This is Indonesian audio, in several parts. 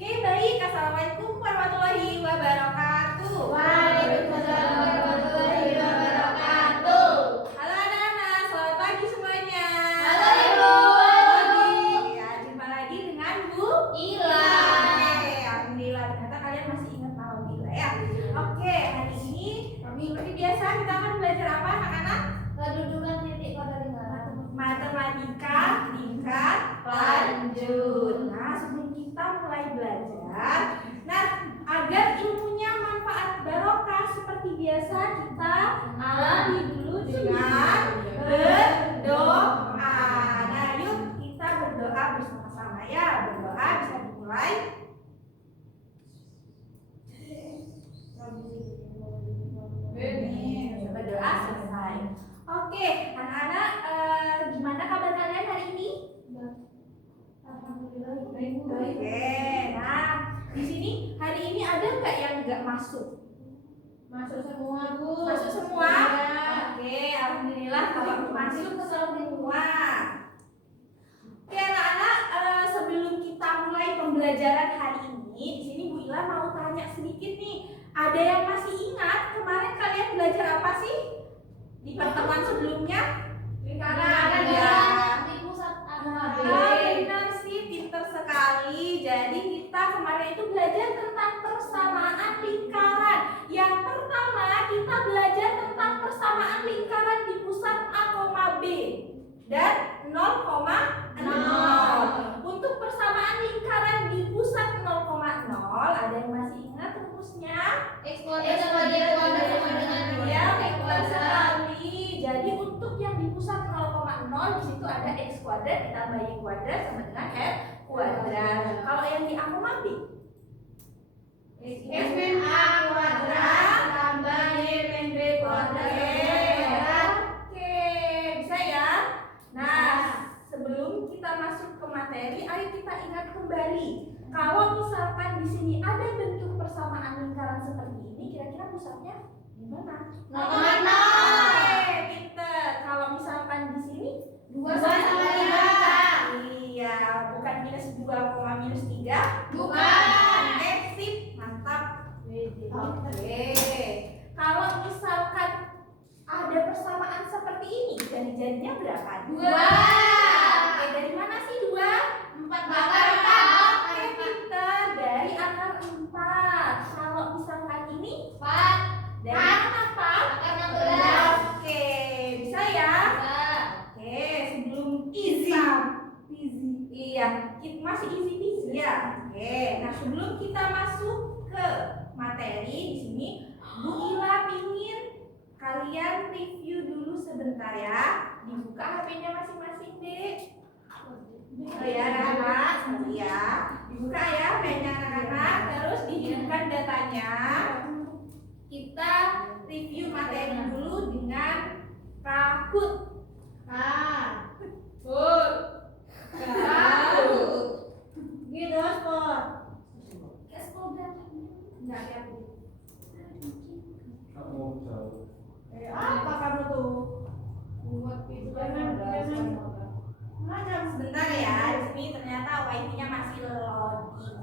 Oke, baik. Assalamualaikum warahmatullahi wabarakatuh. Waalaikumsalam warahmatullahi wabarakatuh. Halo anak-anak, selamat pagi semuanya. Halo Ibu. Ya, jumpa lagi dengan Bu Ila. Oke, alhamdulillah ternyata kalian masih ingat nama Bu Ila ya. Oke, hari ini seperti biasa kita akan belajar apa anak-anak? Kedudukan titik pada lingkaran. Matematika tingkat lanjut. Nah, sebelum kita mulai belajar, agar ilmunya manfaat barokah seperti biasa kita awali dulu dengan berdoa. Nah, yuk kita berdoa bersama-sama ya. Berdoa bisa dimulai. Berdoa selesai. Oke, anak-anak, gimana kabar kalian hari ini? Alhamdulillah. Oke, nah di sini hari ini ada nggak yang nggak masuk? Masuk semua, Bu. Masuk semua? Ya. Oke, alhamdulillah kalau masuk semua. Oke anak-anak, sebelum kita mulai pembelajaran hari ini, di sini Bu Ila mau tanya sedikit nih. Ada yang masih ingat kemarin kalian belajar apa sih di pertemuan sebelumnya? Lingkaran Ya. di pusat Ah, A. benar sih, pinter sekali. Jadi kita kemarin itu belajar tentang persamaan lingkaran. Yang pertama kita belajar tentang persamaan lingkaran di pusat A, B dan 0,0. Untuk persamaan lingkaran di pusat 0,0, ada yang masih ingat rumusnya? X kuadrat sama Y kuadrat sama dengan Ya, betul sekali. Jadi untuk yang di pusat 0,0 di situ ada x kuadrat ditambah y kuadrat sama dengan f kuadrat. Kalau yang di akomodir X min A kuadrat tambah Y min B kuadrat. Oke, bisa ya. Nah, sebelum kita masuk ke materi, ayo kita ingat kembali. Kalau misalkan di sini ada bentuk persamaan lingkaran seperti ini, kira-kira pusatnya gimana? 0,0. Oke, pinter. Kalau misalkan di sini 2 sama 3. Iya, bukan minus 2, minus 3. Bukan. Oke, sip, mantap. Oke. Kalau misalkan ada persamaan seperti ini, jari-jarinya berapa? 2. Oke, dari mana sih 2? 4 Akar bakar 4. Oke, pinter. Dari akar 4. Kalau misalkan ini 4 dari mana, Pak? bakar 16. Oke, bisa ya? Oke, sebelum easy. Iya, masih easy peasy ya. Oke, nah sebelum kita masuk ke materi di sini, Bu Ila pingin kalian review dulu sebentar ya. Dibuka HP-nya masing-masing, Dek. Oh ya, anak-anak, ya. Dibuka ya HP-nya anak-anak, terus dihidupkan datanya. Kita review materi dulu dengan Kahoot. Gitu, sport. Enggak ya, Bu. Apa kamu tuh? Buat itu Mana sebentar ya, di sini ternyata wifi-nya masih loading.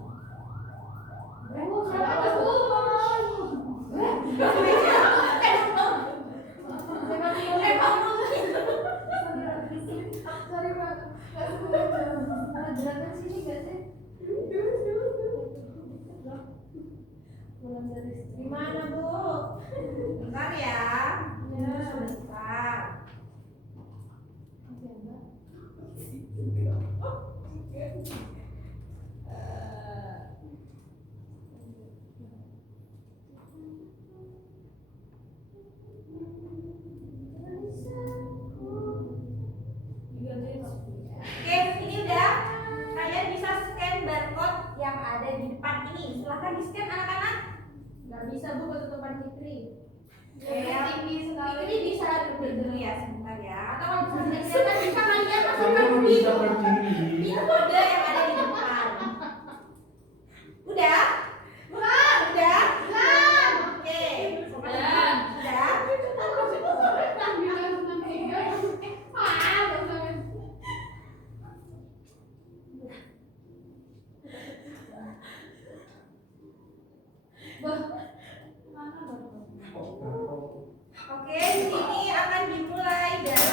Gimana, Bu? Bentar ya. Sebentar. Oke, ini udah. Kalian bisa scan barcode yang ada di depan ini. Silahkan di scan anak-anak. Nggak bisa, Bu, ketutupan Fitri. Ya, Tinggi sekali. ini bisa duduk dulu ya sebentar ya. Atau kalau misalnya kalian bisa kalian masukkan Kamu di bisa berdiri. kode yang ada di depan. Udah? Udah? Oke. Udah. Oke, di sini akan dimulai dari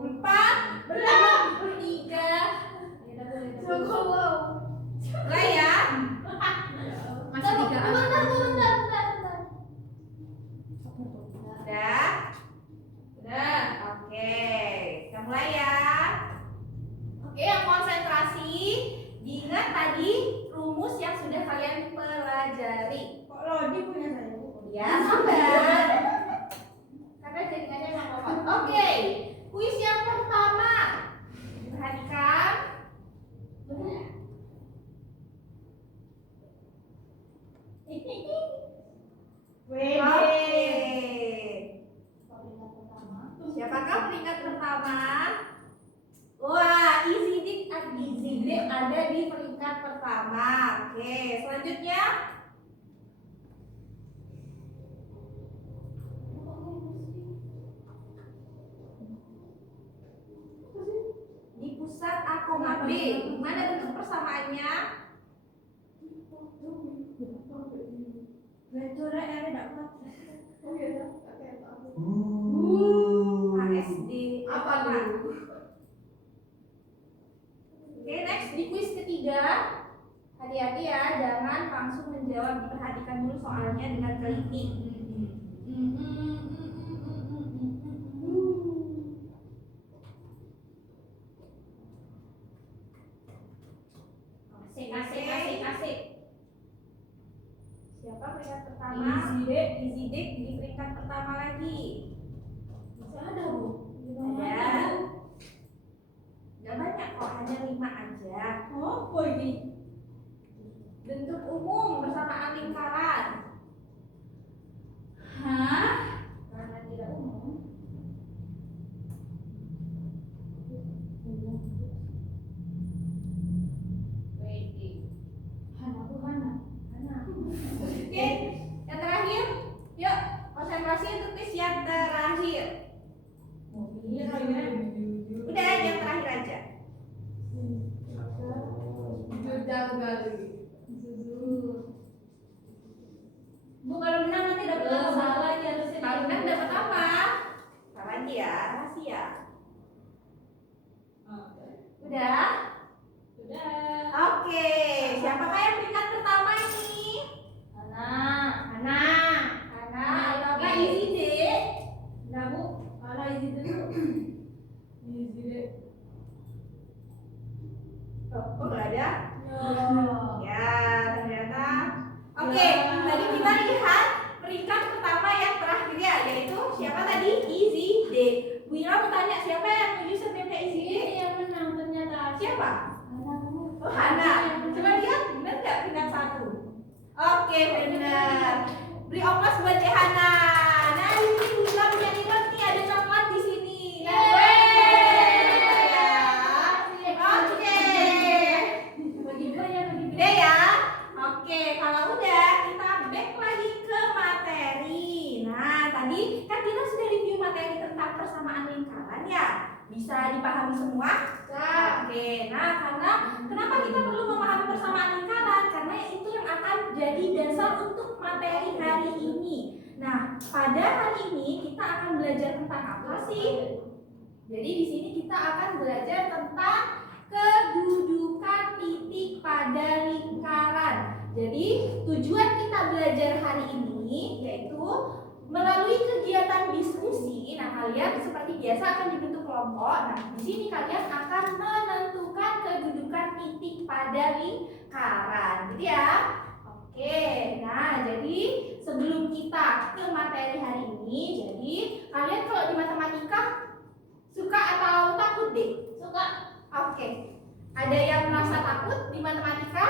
4, Belum. 3. Cukup. Mulai ya. Masih 3 Bentar. Udah? Udah. Oke. Kita mulai ya. Oke, yang konsentrasi. Diingat tadi rumus yang sudah kalian pelajari. Kok Lodi punya saya? Ya, sabar. Karena jaringannya emang apa? Oke, kuis yang pertama. Perhatikan. Oke. Siapakah peringkat pertama? Wah, Easy Dick ada di peringkat pertama. Oke, selanjutnya. Di pusat A, B. Mana bentuk persamaannya? Vektornya R tidak kuat. ASD. Apa dulu? Oke, next di kuis ketiga. Hati-hati ya, jangan langsung menjawab. Diperhatikan dulu soalnya dengan teliti. Asik. Siapa peringkat pertama? Easy Dick di peringkat pertama lagi. Bisa ada, Bu? Ada. Gak banyak kok, hanya 5 aja. Oh, ini. Bentuk umum persamaan lingkaran. Hah? Karena tidak umum. Oke, yang terakhir. Yuk, konsentrasi untuk kuis yang terakhir. Udah, yang terakhir aja. Bu, kalau menang nanti dapat apa? Salah lagi harusnya. Kalau menang dapat apa? Lagi ya, rahasia. Udah? Sudah. Oke, siapakah yang peringkat pertama ini? Ana. Nah, Easy Dick. Enggak, Bu. Kalau izin dulu. Oh, kok nggak ada? Oh. Ya, ternyata. Oke, tadi kita lihat peringkat pertama yang terakhir ya, yaitu siapa tadi? Easy Dick. Bu Ira mau tanya siapa yang menuju sebelumnya Easy Dick? Ini yang menang ternyata. Siapa? Oh, Hana. Coba lihat, benar nggak peringkat 1? Oke, benar. Beri oplos buat Cek Hana. Nah, di sini Bu Ira punya nilai nih, ada coklat di sini. Nah, oke. Bagi dua ya, bagi dua. Udah ya? Oke, kalau udah kita back lagi ke materi. Nah, tadi kan kita sudah review materi tentang persamaan lingkaran ya. Bisa dipahami semua? Oke, nah karena kenapa kita perlu memahami persamaan lingkaran? Karena itu yang akan jadi dasar untuk materi hari ini. Nah, pada hari ini kita akan belajar tentang apa sih? Jadi di sini kita akan belajar tentang kedudukan titik pada lingkaran. Jadi tujuan kita belajar hari ini yaitu melalui kegiatan diskusi. Nah, kalian seperti biasa akan dibentuk kelompok. Nah, di sini kalian akan menentukan kedudukan titik pada lingkaran. Gitu ya. Oke. Nah, jadi sebelum kita ke materi hari ini, jadi kalian kalau di matematika suka atau takut deh? Suka. Oke. Ada yang merasa takut di matematika?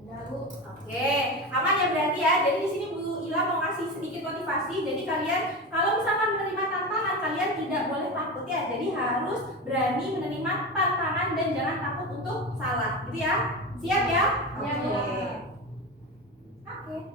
Enggak, Bu. Oke, aman ya berarti ya. Jadi di sini Bu Ila mau ngasih sedikit motivasi. Jadi kalian kalau misalkan menerima tantangan, kalian tidak boleh takut ya. Jadi harus berani menerima tantangan dan jangan takut untuk salah. Gitu ya. Siap ya? Siap, Oke. Bu.